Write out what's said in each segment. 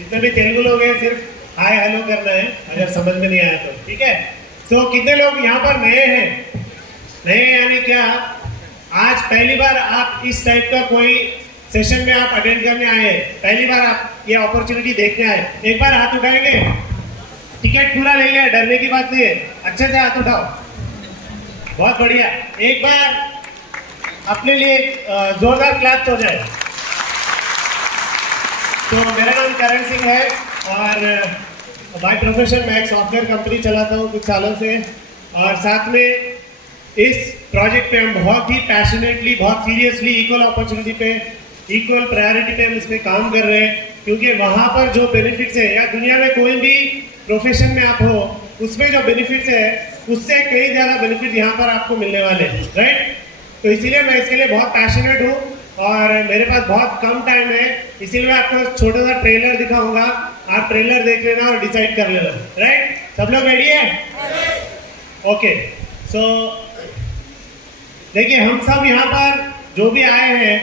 जितने भी तेलुगु लोग हैं सिर्फ हाय हेलो करना है, अगर समझ में नहीं आया तो ठीक है। तो कितने लोग यहाँ पर नए हैं? नए यानी क्या, आज पहली बार आप इस टाइप का कोई सेशन में आप अटेंड करने आए, पहली बार आप ये अपॉर्चुनिटी देखने आए, एक बार हाथ उठाएंगे? टिकट पूरा ले लिया, डरने की बात नहीं है, अच्छे से हाथ उठाओ, बहुत बढ़िया। एक बार अपने लिए जोरदार क्लैप हो जाए। तो मेरा नाम करण सिंह है और बाय प्रोफेशन मैं एक सॉफ्टवेयर कंपनी चलाता हूँ कुछ सालों से, और साथ में इस प्रोजेक्ट पे हम बहुत ही पैशनेटली, बहुत सीरियसली इक्वल अपॉर्चुनिटी पे, इक्वल प्रायोरिटी पे हम इसमें काम कर रहे हैं, क्योंकि वहाँ पर जो बेनिफिट्स है, या दुनिया में कोई भी प्रोफेशन में आप हो उसमें जो बेनिफिट्स है उससे कई ज़्यादा बेनिफिट यहाँ पर आपको मिलने वाले हैं, राइट। तो इसीलिए मैं इसके लिए बहुत पैशनेट हूँ और मेरे पास बहुत कम टाइम है, इसीलिए मैं आपको छोटा सा ट्रेलर दिखाऊंगा, आप ट्रेलर देख लेना और डिसाइड कर लेना, राइट। सब लोग रेडी है? ओके, सो देखिए हम सब यहाँ पर जो भी आए हैं,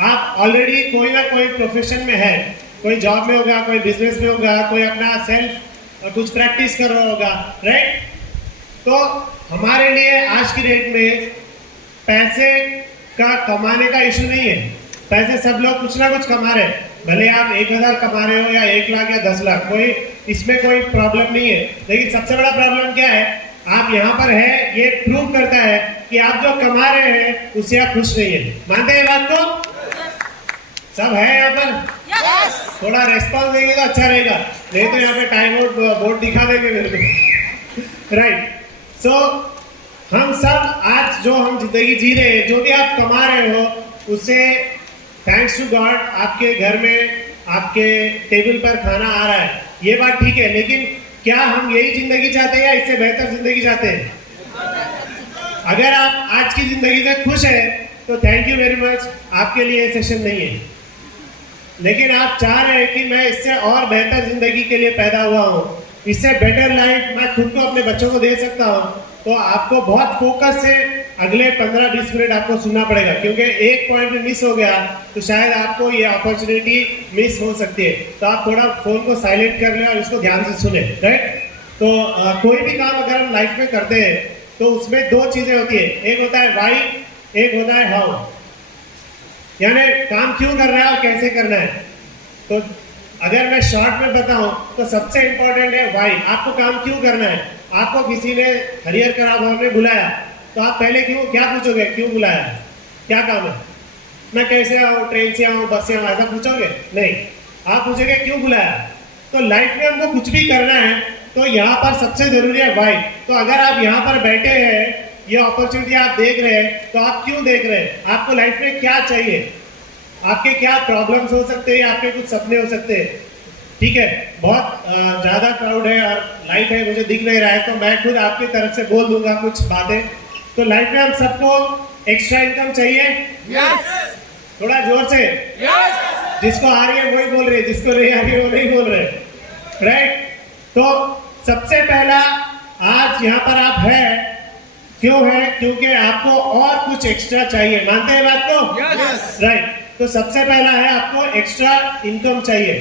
आप ऑलरेडी कोई ना कोई प्रोफेशन में है, कोई जॉब में होगा, कोई बिजनेस में होगा, कोई अपना सेल्फ कुछ प्रैक्टिस कर रहा होगा, राइट। तो हमारे लिए आज की डेट में पैसे का कमाने का इशू नहीं है, पैसे सब लोग कुछ ना कुछ कमा रहे हैं, भले आप 1000 कमा रहे हो या 1 लाख या 10 लाख, कोई इसमें कोई प्रॉब्लम नहीं है। लेकिन सबसे बड़ा प्रॉब्लम क्या है, आप यहाँ पर है ये प्रूव करता है कि आप जो कमा रहे हैं उससे आप खुश नहीं है। मानते हैं बात को? सब है यहाँ पर? थोड़ा रेस्पॉन्स देंगे तो अच्छा रहेगा, नहीं तो यहाँ पे टाइम आउट बोर्ड दिखा देंगे मेरे को, राइट। सो हम सब आज जो हम जिंदगी जी रहे हैं, जो भी आप कमा रहे हो उससे थैंक्स टू गॉड आपके घर में आपके टेबल पर खाना आ रहा है, ये बात ठीक है। लेकिन क्या हम यही जिंदगी चाहते हैं या इससे बेहतर जिंदगी चाहते हैं? अगर आप आज की जिंदगी से खुश है तो थैंक यू वेरी मच, आपके लिए ये सेशन नहीं है। लेकिन आप चाह रहे हैं कि मैं इससे और बेहतर जिंदगी के लिए पैदा हुआ हूँ, इससे बेटर लाइफ मैं खुद को अपने बच्चों को दे सकता हूँ, तो आपको बहुत फोकस से अगले 15-20 मिनट आपको सुनना पड़ेगा, क्योंकि एक पॉइंट में मिस हो गया तो शायद आपको ये अपॉर्चुनिटी मिस हो सकती है। तो आप थोड़ा फोन को साइलेंट कर लें और इसको ध्यान से सुने, राइट। तो कोई भी काम अगर हम लाइफ में करते हैं तो उसमें 2 चीजें होती है, एक होता है वाई, एक होता है हाउ, यानी काम क्यों कर रहा है और कैसे करना है। तो अगर मैं शॉर्ट में बताऊं तो सबसे इंपॉर्टेंट है वाई, आपको काम क्यों करना है। आपको किसी ने हरिहर कराभाव ने बुलाया तो आप पहले क्या पूछोगे, क्यों बुलाया, क्या काम है, मैं कैसे आऊँ, ट्रेन से आऊँ, बस से आऊँ, ऐसा पूछोगे नहीं, आप पूछोगे क्यों बुलाया। तो लाइफ में हमको कुछ भी करना है तो यहाँ पर सबसे जरूरी है वाई। तो अगर आप यहाँ पर बैठे हैं, ये अपॉर्चुनिटी आप देख रहे हैं, तो आप क्यों देख रहे हैं, आपको लाइफ में क्या चाहिए, आपके क्या प्रॉब्लम्स हो सकते हैं, आपके कुछ सपने हो सकते हैं, ठीक है। बहुत ज्यादा क्राउड है और लाइट है, मुझे दिख नहीं रहा है, तो मैं खुद आपकी तरफ से बोल दूंगा कुछ बातें। तो लाइफ में हम सबको एक्स्ट्रा इनकम चाहिए, थोड़ा जोर से, जिसको आ रही है वही बोल रहे, जिसको नहीं आ रही है वो नहीं बोल रहे, राइट। तो सबसे पहला आज यहाँ पर आप है, क्यों है, क्योंकि आपको और कुछ एक्स्ट्रा चाहिए, मानते हैं बात को? राइट। तो सबसे पहला है आपको एक्स्ट्रा इनकम चाहिए,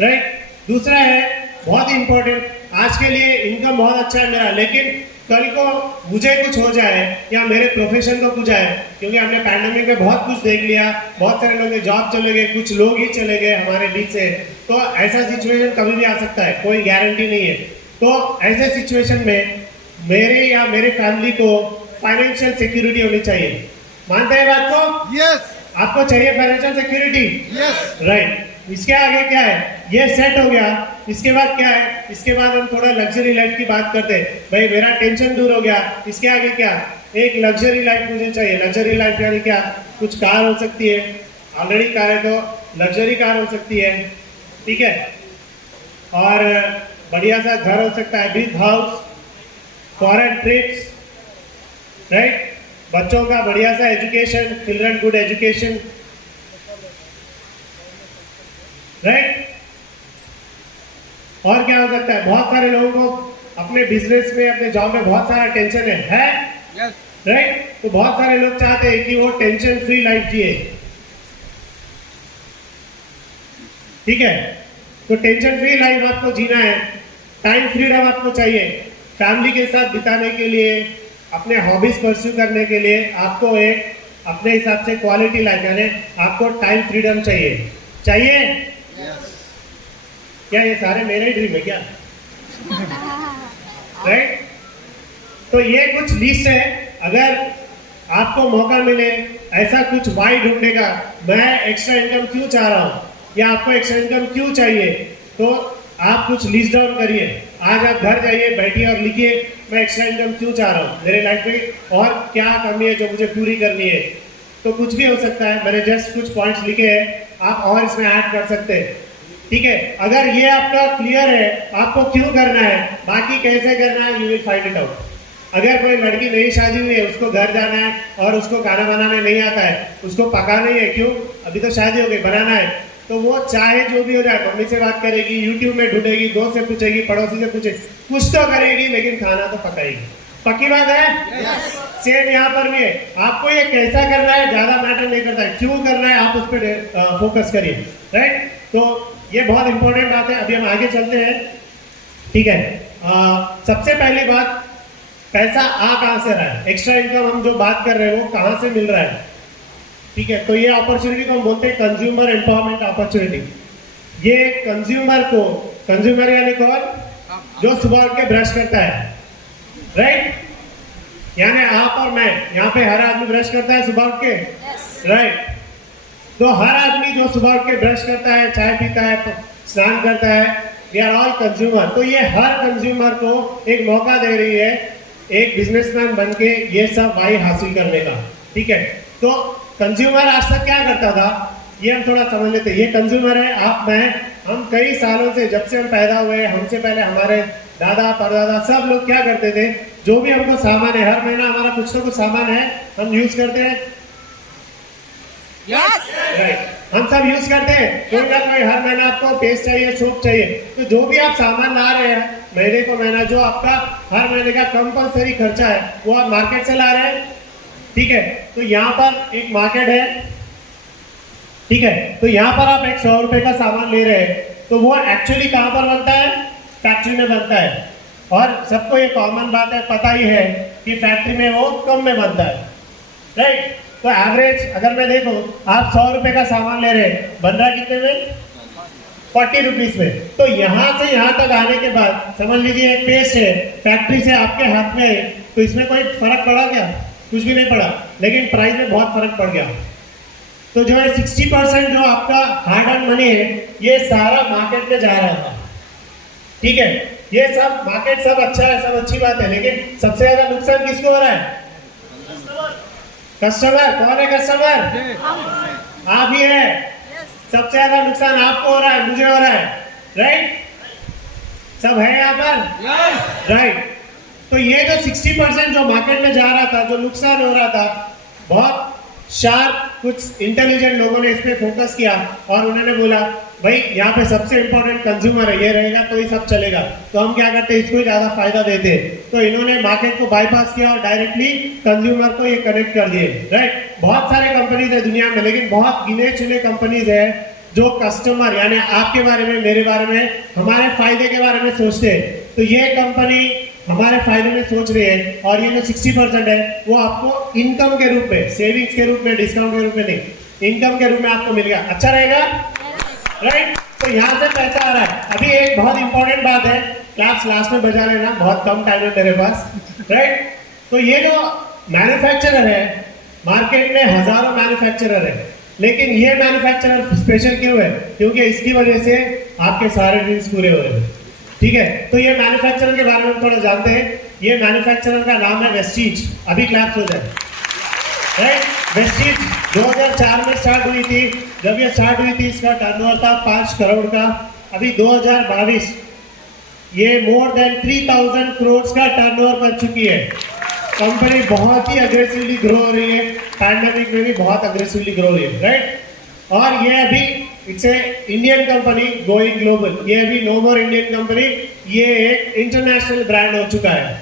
राइट। दूसरा है बहुत इंपॉर्टेंट, आज के लिए इनकम बहुत अच्छा है मेरा, लेकिन कल को मुझे कुछ हो जाए या मेरे प्रोफेशन को कुछ आए, क्योंकि हमने पैंडेमिक में बहुत कुछ देख लिया, बहुत सारे लोग जॉब चले गए, कुछ लोग ही चले गए हमारे बीच से, तो ऐसा सिचुएशन कभी भी आ सकता है, कोई गारंटी नहीं है। तो ऐसे सिचुएशन में मेरे या मेरे फैमिली को फाइनेंशियल सिक्योरिटी होनी चाहिए, मानते हैं बात को? यस। आपको चाहिए फाइनेंशियल सिक्योरिटी, यस, राइट। इसके आगे क्या है, ये सेट हो गया, इसके बाद क्या है, इसके बाद हम थोड़ा लग्जरी लाइफ की बात करते हैं, भाई मेरा टेंशन दूर हो गया, इसके आगे क्या, एक लग्जरी लाइफ मुझे चाहिए। लग्जरी लाइफ यानी क्या, कुछ कार हो सकती है, ऑलरेडी कार है तो लग्जरी कार हो सकती है, ठीक है, और बढ़िया सा घर हो सकता है, big house, foreign trips, right, बच्चों का बढ़िया सा education, children good education, right. और क्या हो सकता है, बहुत सारे लोगों को अपने बिजनेस में, अपने जॉब में बहुत सारा टेंशन है? Yes, right. तो बहुत सारे लोग चाहते हैं कि वो टेंशन फ्री लाइफ जिए, ठीक है। तो टेंशन फ्री लाइफ आपको जीना है, टाइम फ्रीडम आपको चाहिए, फैमिली के साथ बिताने के लिए, अपने हॉबीज परस्यू करने के लिए आपको एक अपने हिसाब से क्वालिटी लाइफ यानी आपको टाइम फ्रीडम चाहिए क्या ये सारे मेरे ही ड्रीम है क्या? राइट? तो ये कुछ लिस्ट है। अगर आपको मौका मिले ऐसा कुछ वाई ढूंढने का, मैं एक्स्ट्रा इनकम क्यों चाह रहा हूँ या आपको एक्स्ट्रा इनकम क्यों चाहिए, तो आप कुछ लिस्ट डाउन करिए। आज आप घर जाइए, बैठिए और लिखिए मैं एक्स्ट्रा इनकम क्यों चाह रहा हूँ, मेरे लाइफ में और क्या कमी है जो मुझे पूरी करनी है। तो कुछ भी हो सकता है, मैंने जस्ट कुछ पॉइंट्स लिखे हैं, आप और इसमें ऐड कर सकते हैं। ठीक है, अगर ये आपका क्लियर है आपको क्यों करना है, बाकी कैसे करना है, you will find it out. अगर कोई लड़की नई शादी हुई है, उसको घर जाना है और उसको खाना बनाने नहीं आता है, उसको पकाना ही है, क्यों, अभी तो शादी हो गई, बनाना है, तो वो चाहे जो भी हो जाए, मम्मी से बात करेगी, यूट्यूब में ढूंढेगी, दोस्त से पूछेगी, पड़ोसी से पूछे, कुछ तो करेगी, लेकिन खाना तो पकाएगी। पक्की बात है? सेम यहाँ पर भी है। आपको ये कैसा करना है ज्यादा मैटर नहीं करता है, क्यों करना है आप उस पर फोकस करिए। राइट? तो ये बहुत इंपॉर्टेंट बात है। अभी हम आगे चलते हैं। ठीक है, सबसे पहली बात, पैसा आ कहाँ से रहा है, एक्स्ट्रा इनकम हम जो बात कर रहे हैं वो कहाँ से मिल रहा है। ठीक है, तो ये अपॉर्चुनिटी को हम बोलते हैं कंज्यूमर एम्पावरमेंट अपॉर्चुनिटी। ये कंज्यूमर यानी कौन, जो सुबह उठ के ब्रश करता है। राइट? यानी आप और मैं, यहाँ पे हर आदमी ब्रश करता है सुबह उठ के। राइट? तो हर आदमी जो सुबह उठ के ब्रश करता है, चाय पीता है, स्नान करता है, वी आर ऑल कंज्यूमर। तो ये हर कंज्यूमर को एक मौका दे रही है एक बिजनेसमैन बन के ये सब वाई हासिल करने का। ठीक है, तो कंज्यूमर आज तक क्या करता था ये हम थोड़ा समझ लेते हैं। ये कंज्यूमर है आप, मैं, हम कई सालों से, जब से हम पैदा हुए, हमसे पहले हमारे दादा परदादा सब लोग क्या करते थे, जो भी हमको सामान है, हर महीना हमारा कुछ तो कुछ सामान है, हम यूज करते हैं। राइट, हम सब यूज करते हैं। कोई ना कोई हर महीना आपको पेस्ट चाहिए, सोप चाहिए, तो जो भी आप सामान ला रहे हैं महीने को महीना, जो आपका हर महीने का कंपलसरी खर्चा है, वो आप मार्केट से ला रहे हैं। ठीक है, तो यहाँ पर एक मार्केट है। ठीक है, तो यहाँ पर आप एक 100 रुपए का सामान ले रहे हैं, तो वो एक्चुअली कहाँ पर बनता है, फैक्ट्री में बनता है। और सबको ये कॉमन बात है, पता ही है कि फैक्ट्री में वो कम में बनता है। राइट? तो एवरेज अगर मैं देखूं, आप 100 रुपए का सामान ले रहे हैं, बन रहा कितने में, 40 रुपीज में। तो यहाँ से यहाँ तक आने के बाद समझ लीजिए एक पेस्ट है, फैक्ट्री से आपके हाथ में है, तो इसमें कोई फर्क पड़ा क्या? कुछ भी नहीं पड़ा, लेकिन प्राइस में बहुत फर्क पड़ गया। तो जो है 60% जो आपका हार्ड अर्न मनी है, ये सारा मार्केट में जा रहा था। ठीक है, ये सब मार्केट सब अच्छा है, सब अच्छी बात है, लेकिन सबसे ज्यादा नुकसान किसको हो रहा है? कस्टमर। कौन है कस्टमर? आप ही है। सबसे ज्यादा नुकसान आपको हो रहा है, मुझे हो रहा है। राइट? सब है यहाँ पर? राइट? तो ये जो 60% जो मार्केट में जा रहा था, जो नुकसान हो रहा था, बहुत शार्प कुछ इंटेलिजेंट लोगों ने इस पे फोकस किया और उन्होंने बोला भाई यहाँ पे सबसे इंपॉर्टेंट कंज्यूमर है, ये रहेगा तो ही सब चलेगा। तो हम क्या करते हैं, इसको ही ज्यादा फायदा देते हैं। तो इन्होंने मार्केट को बाईपास किया और डायरेक्टली कंज्यूमर को ये कनेक्ट कर दिए। राइट? बहुत सारे कंपनीज है दुनिया में, लेकिन बहुत गिने चुने कंपनीज है जो कस्टमर यानी आपके बारे में, मेरे बारे में, हमारे फायदे के बारे में सोचते हैं। तो ये कंपनी हमारे फायदे में सोच रही है, और ये जो 60% है वो आपको इनकम के रूप में, सेविंग्स के रूप में, डिस्काउंट के रूप में नहीं, इनकम के रूप में आपको मिलेगा। अच्छा रहेगा? राइट? तो यहाँ से पैसा आ रहा है। अभी एक बहुत इंपॉर्टेंट बात है, क्लास लास्ट में बजा लेना, बहुत कम टाइम है मेरे पास। राइट? तो ये जो मैन्युफैक्चरर है, मार्केट में हजारों मैन्युफैक्चरर है, लेकिन ये मैन्युफैक्चरर स्पेशल क्यों है? क्योंकि इसकी वजह से आपके सारे ड्रीम्स पूरे हो रहे हैं। ठीक है, तो ये मैन्युफैक्चरर के बारे में थोड़ा जानते हैं। ये मैन्युफैक्चरर का नाम है वेस्टीज। अभी क्लैप्स हो जाए। राइट? वेस्टीज 2004 में स्टार्ट हुई थी। जब ये स्टार्ट हुई थी इसका टर्नओवर था 5 करोड़ का। अभी 2022 ये मोर देन 3000 करोड़ का टर्नओवर कर चुकी है। कंपनी बहुत ही अग्रेसिवली ग्रो हो रही है, पैंडेमिक में भी बहुत अग्रेसिवली ग्रो हो रही है। राइट? और ये अभी it's a Indian company going global. ये अभी नो मोर इंडियन कंपनी, ये एक इंटरनेशनल ब्रांड हो चुका है।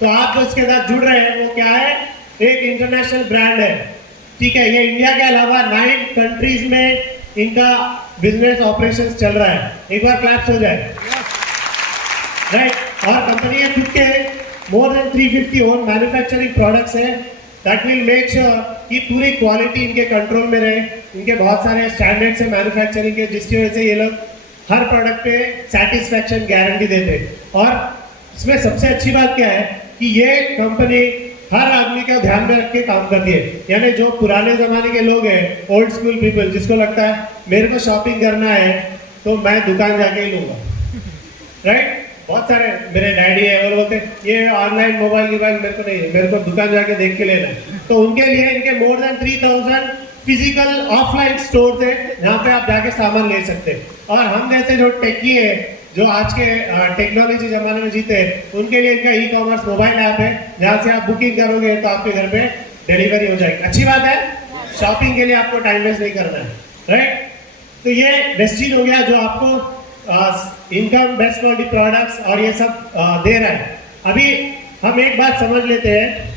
तो आप जो इसके साथ जुड़ रहे हैं वो क्या है? एक इंटरनेशनल ब्रांड है। ठीक है, ये इंडिया के अलावा 9 कंट्रीज में इनका बिजनेस ऑपरेशंस चल रहा है? एक बार क्लैप्स हो जाए, राइट। और कंपनी है खुद के more than 350 own manufacturing products है दैट विल मेक श्योर कि पूरी क्वालिटी इनके कंट्रोल में रहे। इनके बहुत सारे स्टैंडर्ड्स है मैन्युफैक्चरिंग के, जिसकी वजह से ये लोग हर प्रोडक्ट पे सेटिस्फैक्शन गारंटी देते। और इसमें सबसे अच्छी बात क्या है कि ये कंपनी हर आदमी का ध्यान में रख के काम करती है। यानी जो पुराने जमाने के लोग हैं, ओल्ड स्कूल पीपल, जिसको लगता है मेरे को शॉपिंग करना है तो मैं दुकान जाके ही लूंगा, राइट। बहुत सारे मेरे डैडी है और बोलते ये ऑनलाइन मोबाइल मेरे को नहीं है, मेरे को दुकान जाके देख के लेना है। तो उनके लिए इनके more than 3000 physical offline store है जहाँ पे आप जाके सामान ले सकते हैं। और हम जैसे जो टेकी है, जो आज के टेक्नोलॉजी जमाने में जीते हैं, उनके लिए इनका ई कॉमर्स मोबाइल ऐप है जहाँ से आप बुकिंग करोगे तो आपके घर पे डिलीवरी हो जाएगी। अच्छी बात है, शॉपिंग के लिए आपको टाइम वेस्ट नहीं करना है, राइट। तो ये वेस्टीज हो गया जो आपको इनकम, बेस्ट क्वालिटी प्रोडक्ट्स और ये सब दे रहा है। अभी हम एक बात समझ लेते हैं,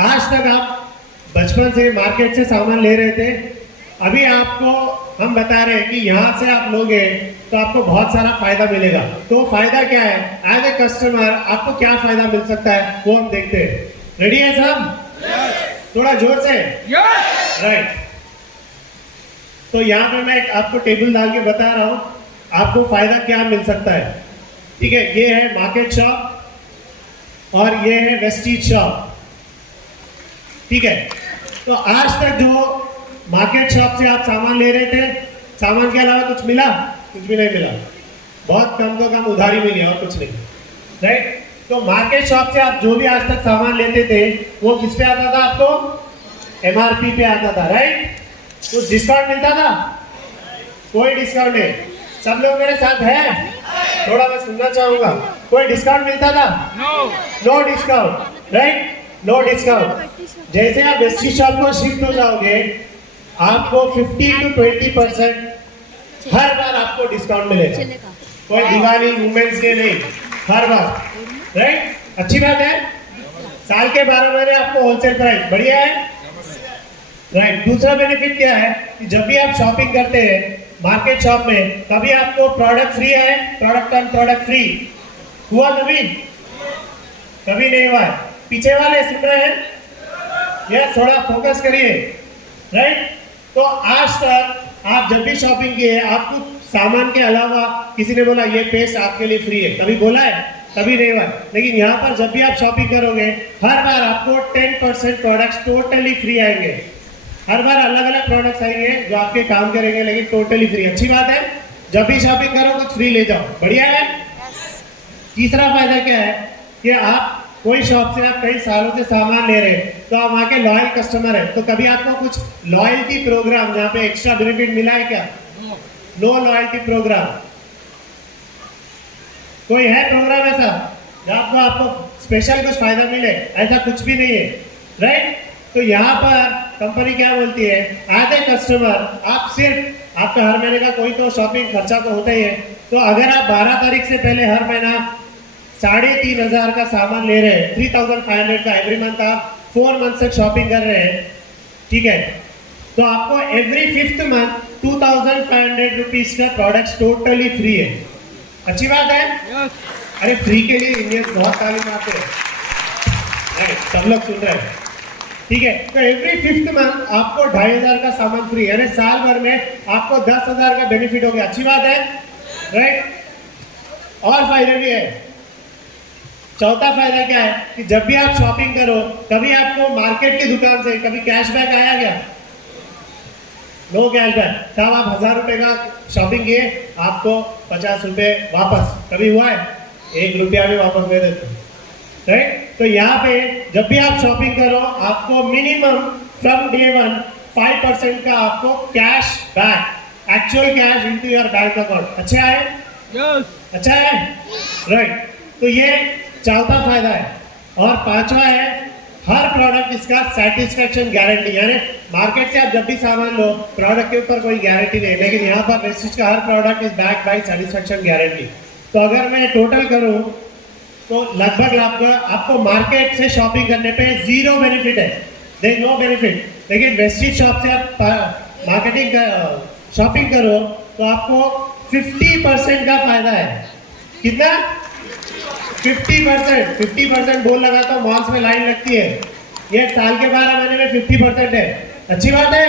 आज तक आप बचपन से मार्केट से सामान ले रहे थे, अभी आपको हम बता रहे हैं कि यहाँ से आप लोगे तो आपको बहुत सारा फायदा मिलेगा। तो फायदा क्या है, एज ए कस्टमर आपको क्या फायदा मिल सकता है वो हम देखते हैं। रेडी है सब? थोड़ा जोर से, राइट। तो यहाँ पे मैं आपको टेबल डाल के बता रहा हूँ आपको फायदा क्या मिल सकता है, ठीक है। ये है मार्केट शॉप और ये है वेस्टीज शॉप, ठीक है। तो आज तक जो मार्केट शॉप से आप सामान ले रहे थे, सामान के अलावा कुछ मिला? कुछ भी नहीं मिला, बहुत कम तो कम उधारी मिली और कुछ नहीं, राइट। तो मार्केट शॉप से आप जो भी आज तक सामान लेते थे वो किस पे आता था? आपको एमआरपी पे आता था, राइट। तो डिस्काउंट मिलता था? कोई डिस्काउंट नहीं। सब लोग मेरे साथ हैं? थोड़ा मैं सुनना चाहूंगा। कोई डिस्काउंट मिलता था? No discount, right, no discount. जैसे आप वेस्टीज शॉप को शिफ्ट हो जाओगे आपको 50 to 20% हर बार आपको डिस्काउंट मिलेगा। कोई दिवाली, वुमेन्स डे नहीं, हर बार, राइट। अच्छी बात है। साल के 12 महीने आपको होलसेल प्राइस, बढ़िया है, राइट। दूसरा बेनिफिट क्या है कि जब भी आप शॉपिंग करते हैं मार्केट शॉप में, कभी आपको प्रोडक्ट फ्री है, प्रोडक्ट ऑन प्रोडक्ट फ्री हुआ? कभी नहीं हुआ है। पीछे वाले सुन रहे हैं? यस, थोड़ा फोकस करिए, राइट। तो आज तक आप जब भी शॉपिंग की है आपको सामान के अलावा किसी ने बोला ये पेस्ट आपके लिए फ्री है? कभी बोला है? कभी नहीं हुआ। लेकिन यहाँ पर जब भी आप शॉपिंग करोगे हर बार आपको 10% प्रोडक्ट्स टोटली फ्री आएंगे। हर बार अलग अलग प्रोडक्ट्स आएंगे जो आपके काम करेंगे, लेकिन टोटली फ्री। अच्छी बात है, जब भी शॉपिंग करो कुछ फ्री ले जाओ, बढ़िया है। तीसरा फायदा क्या है कि आप कोई शॉप से आप कई सालों से सामान ले रहे हैं तो आप वहाँ के लॉयल कस्टमर है, तो कभी आपको कुछ लॉयल्टी प्रोग्राम जहाँ पे एक्स्ट्रा बेनिफिट मिला है क्या? No loyalty program. कोई है प्रोग्राम ऐसा जहाँ आपको स्पेशल कुछ फायदा मिले? ऐसा कुछ भी नहीं है, राइट। तो यहाँ पर कंपनी क्या बोलती है, एज ए कस्टमर आप सिर्फ, आपका हर महीने का कोई तो शॉपिंग खर्चा तो होता ही है, तो अगर आप 12 तारीख से पहले हर महीना 3500 का सामान ले रहे हैं, 3500 का एवरी मंथ, आप 4 मंथ से शॉपिंग कर रहे हैं, ठीक है, तो आपको एवरी 5th मंथ 2500 रुपीज का प्रोडक्ट टोटली फ्री है। अच्छी बात है। अरे फ्री के लिए इंडियंस बहुत ताली मारते हैं, सब लोग सुन रहे हैं, ठीक है। तो एवरी 5th मंथ आपको 2500 का सामान फ्री, यानी साल भर में आपको 10,000 का बेनिफिट हो गया। अच्छी बात है, राइट। और फायदे भी है। चौथा फायदा क्या है कि जब भी आप शॉपिंग करो, कभी आपको मार्केट की दुकान से कभी कैशबैक आया क्या? No cashback. साहब आप 1000 रुपए का शॉपिंग किए, आपको 50 रुपए वापस, कभी हुआ है? 1 रुपया भी वापस दे देते, राइट। तो यहाँ पे जब भी आप शॉपिंग करो आपको मिनिमम फ्रॉम डे 1 5% का आपको cash back, actual cash into your bank account. अच्छा है? अच्छा है, राइट। तो ये चौथा फायदा है। और पांचवा है हर प्रोडक्ट इसका सेटिस्फैक्शन गारंटी, यानी मार्केट से आप जब भी सामान लो प्रोडक्ट के ऊपर कोई गारंटी नहीं, लेकिन यहाँ पर वेस्टीज का हर product is backed by satisfaction guarantee. तो अगर मैं टोटल करूँ तो लगभग आपको मार्केट से शॉपिंग करने पे 0 बेनिफिट है, देयर इज नो बेनिफिट। लेकिन वेस्टीज शॉप से आप मार्केटिंग शॉपिंग करो तो आपको 50% का फायदा है। कितना? 50% बोल लगा तो मॉल्स में लाइन लगती है, ये साल के 12 महीने में 50% है। अच्छी बात है,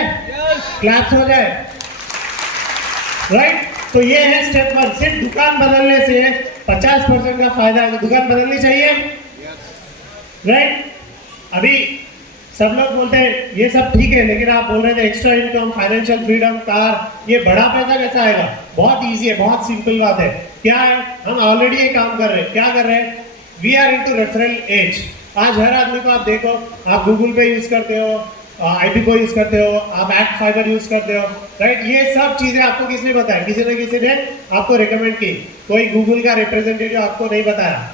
क्लैप्स हो जाए, राइट। तो ये है स्टेप 1। सिर्फ दुकान बदलने से 50% का फायदा है, तो दुकान बदलनी चाहिए, राइट। अभी सब लोग बोलते हैं ये सब ठीक है, लेकिन आप बोल रहे थे extra income, financial freedom, car, ये बड़ा पैसा कैसा आएगा? बहुत इजी है, बहुत सिंपल बात है। क्या है? हम ऑलरेडी ये काम कर रहे हैं। क्या कर रहे हैं? We are into referral age. आज हर आदमी को आप देखो, आप गूगल पे यूज करते हो, आईपी को यूज करते हो, आप एक्ट फाइबर यूज करते हो, राइट। ये सब चीजें आपको किसने बताया? किसी न किसी ने आपको रिकमेंड की। कोई गूगल का रिप्रेजेंटेटिव आपको नहीं बताया,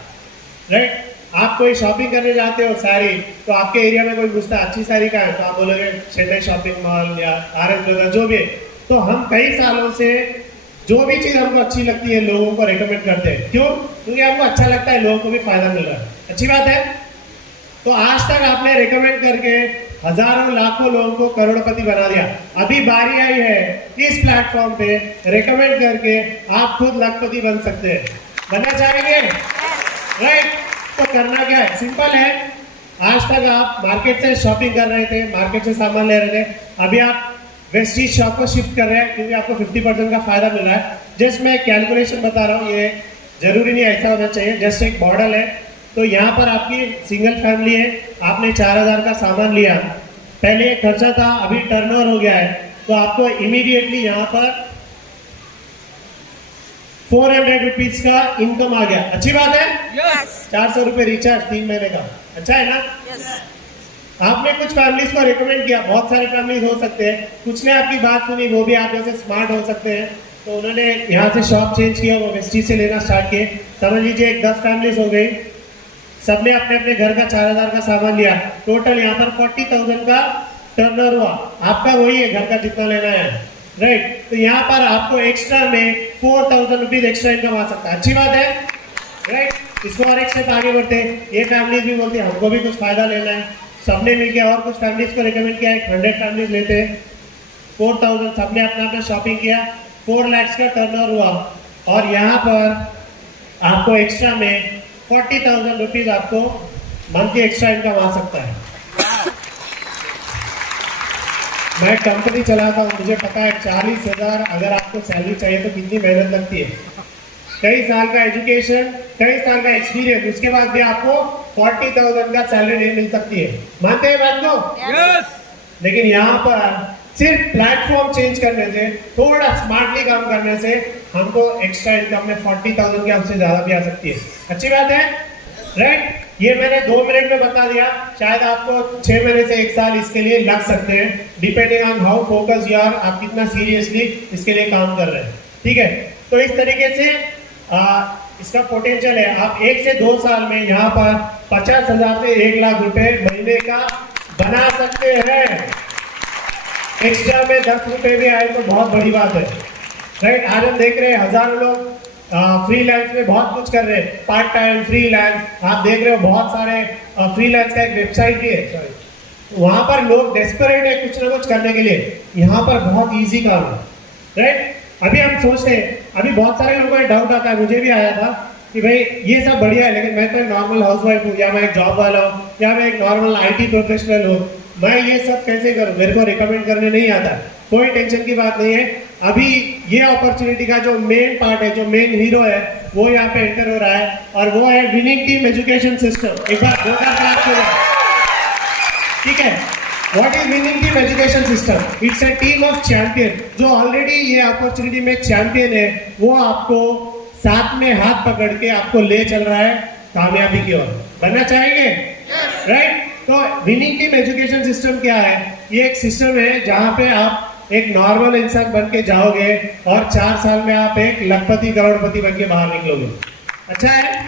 राइट। आप कोई शॉपिंग करने जाते हो साड़ी, तो आपके एरिया में कोई पूछता है अच्छी साड़ी का है, तो आप बोलोगे चेन्नई शॉपिंग मॉल या आरएस ब्रदर, जो भी। तो हम कई सालों से जो भी चीज हमको अच्छी लगती है लोगों को रेकमेंड करते हैं। क्यों? क्योंकि हमको अच्छा लगता है, लोगों को भी फायदा मिल रहा है। अच्छी बात है। तो आज तक आपने रेकमेंड करके हजारों लाखों लोगों को करोड़पति बना दिया। अभी बारी आई है इस प्लेटफॉर्म पे रेकमेंड करके आप खुद लाखपति बन सकते हैं। बनना चाहेंगे, राइट। तो करना क्या है? सिंपल है। आज तक आप मार्केट से शॉपिंग कर रहे थे, मार्केट से सामान ले रहे थे, अभी आप वेस्टीज शॉप को शिफ्ट कर रहे हैं क्योंकि आपको 50% का फायदा मिल रहा है। जस्ट मैं कैलकुलेशन बता रहा हूँ, ये जरूरी नहीं ऐसा होना चाहिए, जस्ट एक मॉडल है। तो यहाँ पर आपकी सिंगल फैमिली है, आपने 4000 का सामान लिया, पहले एक खर्चा था, अभी टर्नओवर हो गया है, तो आपको इमीडिएटली यहाँ पर 400 रुपीज का इनकम आ गया। अच्छी बात है। Yes. 400 रुपए रिचार्ज 3 महीने का, अच्छा है ना। Yes. आपने कुछ फैमिलीज को रिकमेंड किया, बहुत सारे फैमिलीज हो सकते हैं, कुछ ने आपकी बात सुनी, वो भी आप जैसे स्मार्ट हो सकते हैं, तो उन्होंने यहाँ से शॉप चेंज किया, वो वेस्टीज से लेना स्टार्ट किए। समझ लीजिए एक 10 फैमिलीज हो गई, सबने अपने अपने घर का 4000 का सामान लिया, टोटल यहाँ पर 40,000 का टर्नओवर हुआ। आपका वही है, घर का जितना लेना है, राइट। तो यहाँ पर आपको एक्स्ट्रा में 4000 रुपीज एक्स्ट्रा इनकम आ सकता है। अच्छी बात है, राइट। इसको और एक स्टेप आगे बढ़ते हैं। ये फैमिलीज भी बोलती है हमको भी कुछ फायदा लेना है, सबने मिलकर और कुछ फैमिलीज को रिकमेंड किया, 100 फैमिलीज लेते हैं, 4000, सबने अपना अपना शॉपिंग किया, 4 लाख का टर्नओवर हुआ, और यहाँ पर आपको एक्स्ट्रा में 40,000 रुपीज आपको मंथली एक्स्ट्रा इनकम आ सकता है। मैं कंपनी चलाता हूँ, मुझे पता है 40,000 अगर आपको सैलरी चाहिए तो कितनी मेहनत लगती है। कई साल का एजुकेशन, कई साल का एक्सपीरियंस, उसके बाद भी आपको 40,000 का सैलरी नहीं मिल सकती है। मानते हैं बात को? Yes. लेकिन यहाँ पर सिर्फ प्लेटफॉर्म चेंज करने से, थोड़ा स्मार्टली काम करने से हमको एक्स्ट्रा इनकम में 40,000 की आपसे ज्यादा भी आ सकती है। अच्छी बात है, राइट। ये मैंने 2 मिनट में बता दिया, शायद आपको 6 महीने से 1 साल इसके लिए लग सकते हैं, depending on how focus you are, आप कितना सीरियसली इसके लिए काम कर रहे हैं, ठीक है। तो इस तरीके से इसका पोटेंशियल है। आप 1 से 2 साल में यहाँ पर 50,000 से 1 लाख रुपए महीने का बना सकते हैं। एक्स्ट्रा में 10 रुपए भी आए तो बहुत बड़ी बात है, राइट। आज हम देख रहे हैं हजारों लोग फ्रीलांस में बहुत कुछ कर रहे हैं, पार्ट टाइम फ्रीलांस। आप देख रहे हो बहुत सारे फ्रीलांस का एक वेबसाइट भी है, वहां पर लोग डेस्परेट है कुछ ना कुछ करने के लिए। यहाँ पर बहुत इजी काम है, राइट। अभी हम सोचते हैं, अभी बहुत सारे लोगों को डाउट आता है, मुझे भी आया था कि भाई ये सब बढ़िया है, लेकिन मैं तो एक नॉर्मल हाउसवाइफ हूँ, या मैं एक जॉब वाला हूँ, या मैं एक नॉर्मल आईटी प्रोफेशनल हूँ, मैं ये सब कैसे करूँ, मेरे को रिकमेंड करने नहीं आता। कोई टेंशन की बात नहीं है। अभी ये अपॉर्चुनिटी का जो मेन पार्ट है, जो मेन हीरो है, वो यहाँ पे एंटर हो रहा है, और वो है विनिंग टीम एजुकेशन सिस्टम। एक बार ठीक है। What is winning team education system? It's a team of champion. जो ऑलरेडी ये अपॉर्चुनिटी में चैंपियन है, वो आपको साथ में हाथ पकड़ के आपको ले चल रहा है कामयाबी की ओर। बनना चाहेंगे, राइट। तो विनिंग टीम एजुकेशन सिस्टम क्या है? ये एक सिस्टम है जहां पे आप एक नॉर्मल इंसान बन के जाओगे और 4 साल में आप एक लखपति करोड़पति बन के बाहर निकलोगे। अच्छा है।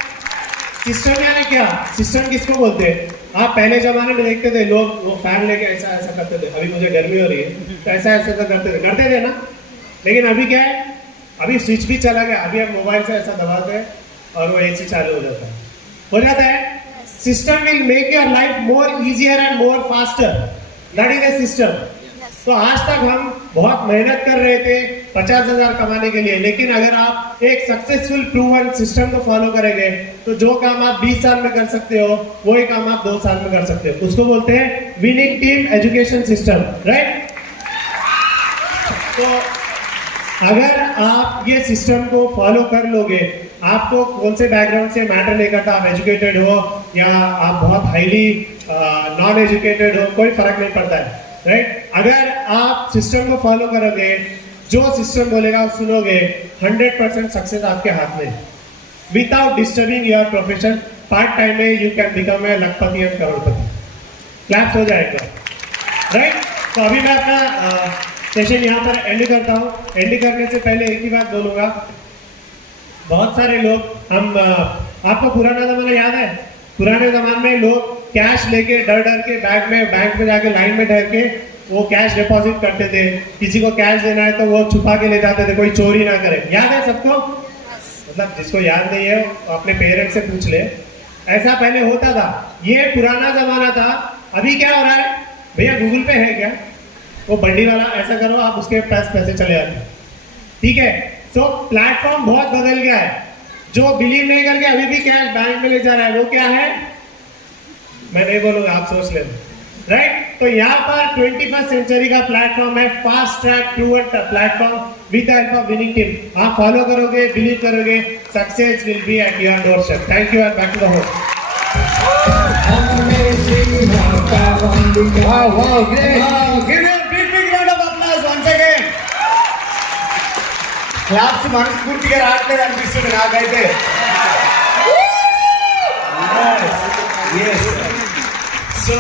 सिस्टम यानी क्या? सिस्टम किसको बोलते हैं? आप पहले जमाने में देखते थे लोग वो फैन लेके ऐसा ऐसा करते थे, अभी मुझे गर्मी हो रही है तो ऐसा ऐसा करते थे ना। लेकिन अभी क्या है, अभी स्विच भी चला गया, अभी हम मोबाइल से ऐसा दबाते हैं और वो एसी चालू हो जाता है। System will make your life more easier and more faster. That is a system. तो आज तक हम बहुत मेहनत कर रहे थे 50,000 कमाने के लिए, लेकिन अगर आप एक सक्सेसफुल प्रूवन सिस्टम को फॉलो करेंगे तो जो काम आप 20 साल में कर सकते हो वही काम आप 2 साल में कर सकते हो। उसको बोलते हैं winning team education system, right. तो अगर आप ये सिस्टम को फॉलो कर लोगे, आपको कौन से बैकग्राउंड से मैटर नहीं करता, आप एजुकेटेड हो या आप बहुत हाईली नॉन एजुकेटेड हो, कोई फर्क नहीं पड़ता है, राइट। अगर आप सिस्टम को फॉलो करोगे, जो सिस्टम बोलेगा आप सुनोगे, 100% सक्सेस आपके हाथ में। Without disturbing your profession, part time में you can become a Lakhpati and Crorepati. Claps हो जाएगा, राइट। तो अभी मैं अपना सेशन यहाँ पर एंड करता हूँ। एंड करने से पहले एक ही बात बोलूँगा, बहुत सारे लोग आपको पुराना जमाना याद है? पुराने जमाने में लोग कैश लेके डर डर के बैंक में जाके लाइन में ठहर के वो कैश डिपॉजिट करते थे। किसी को कैश देना है तो वो छुपा के ले जाते थे, कोई चोरी ना करे। याद है सबको? मतलब जिसको याद नहीं है वो अपने पेरेंट्स से पूछ ले। ऐसा पहले होता था, ये पुराना जमाना था। अभी क्या हो रहा है भैया, गूगल पे है क्या? वो बंडी वाला ऐसा करो, आप उसके पास पैसे चले जाते हैं, ठीक है। तो प्लेटफॉर्म बहुत बदल गया है। जो बिलीव नहीं करके अभी भी कैश बैंक में ले जा रहा है, वो क्या है मैं नहीं बोलूंगा, आप सोच लेना, राइट। तो यहाँ पर 21st सेंचुरी का प्लेटफॉर्म है, fast track proven platform with the help of winning team. आप फॉलो करोगे, बिलीव करोगे, success will be at your doorstep. Thank you and back to the host. Wow, wow, great. Give me a big round of applause once again. Claps మనస్ఫూర్తిగా రావట్లేదు అనిపిస్తుంది నాకైతే. Yes. So